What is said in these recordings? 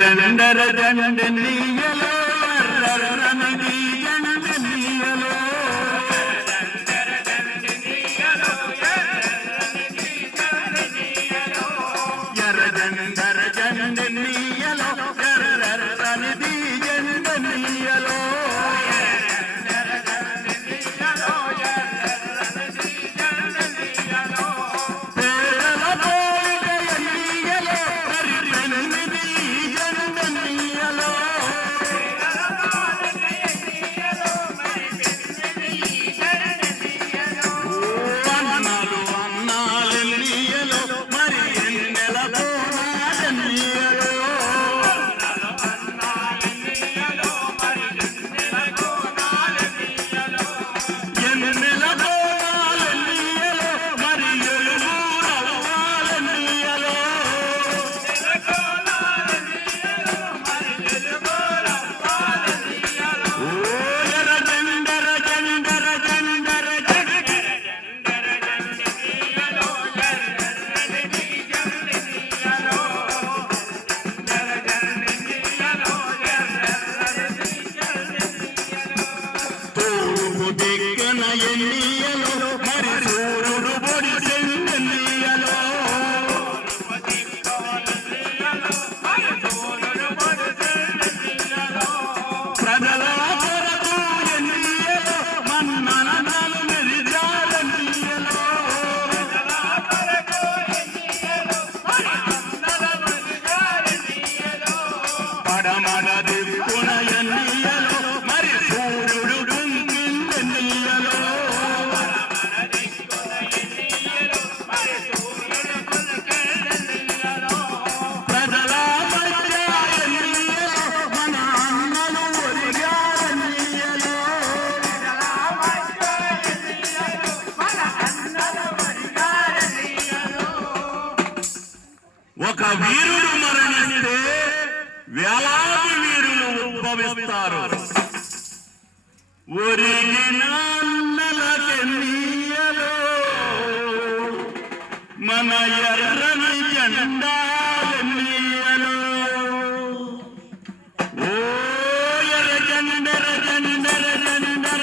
జండర జండనీయలో ఎర్రనది జండనీయలో ఎర్ర జండర జండనీయలో ఎర్రనది జండనీయలో ఒక వీరుడు మరణిస్తే వేలాది వీరులు ఉద్భవిస్తారు. ఒరిగిన అన్నలకెన్నీయలో మన ఎర్రని జెండాలెన్నీయలో ఓ ఎర్ర జెండర జెండర జెండర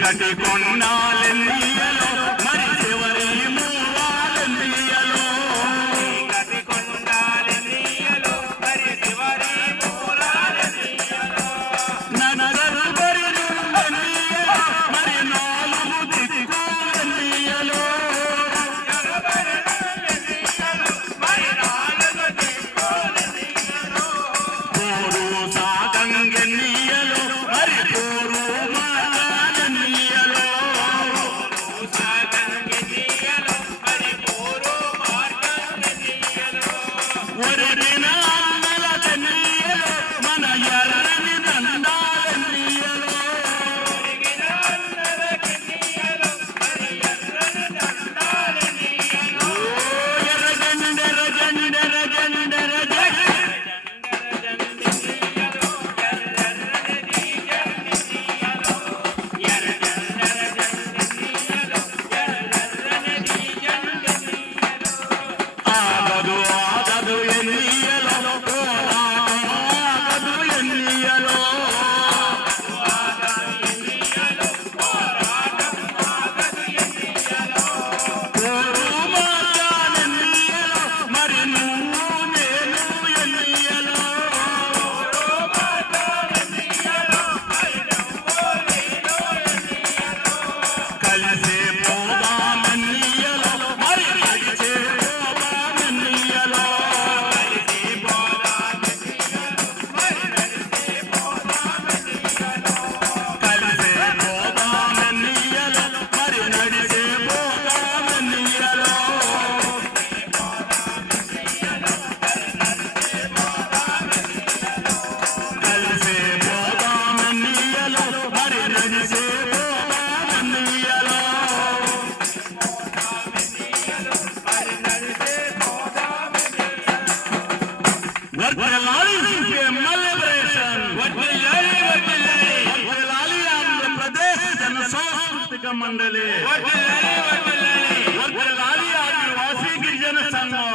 కటి కొండాలెన్నీయలో మరి చివరి మూలాలెన్నీయలో కటి కొండాలెన్నీయలో మరి చివరి మూలాలెన్నీయలో నగరు బరినెన్నీయలో మరి నాలుగు దిక్కులెన్నీయలో మరి నాలుగు దిక్కులెన్నీయలో పోరు సాగంగెన్నీయలో మరి పోరు సాంస్కృతిక మండలి వర్ధిల్లాలి ఆదివాసీ గిరిజన సంఘం